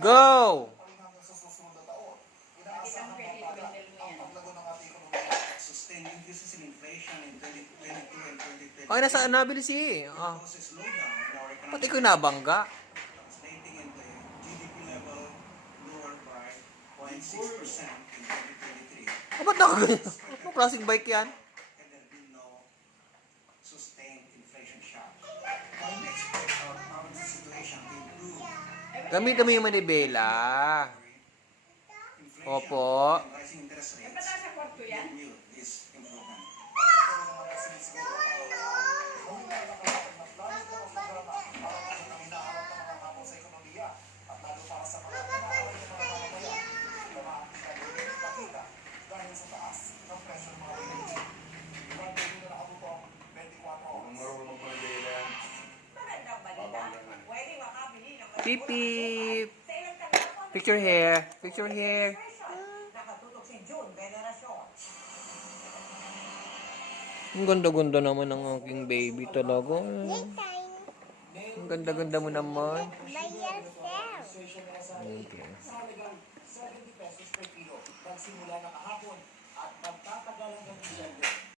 Go! Ay, nasaan na? Bilis eh. Oh. Pati ko nabangga. Oh, ba't nakaganyan? Anong klaseng bike yan? Gamitin mo yung manibela. Opo. Pataas sa kwarto yan? Magandang balita. Pwede makabili ng Beep beep. Picture here. Picture here. nakatutok si June Veneracion. Ang ganda-ganda naman ng aking baby talaga. Ang ganda-ganda mo naman. By yourself. Okay. Sa halagang 70 pesos per kilo. Nagsimula na kahapon at magtatagal hanggang December.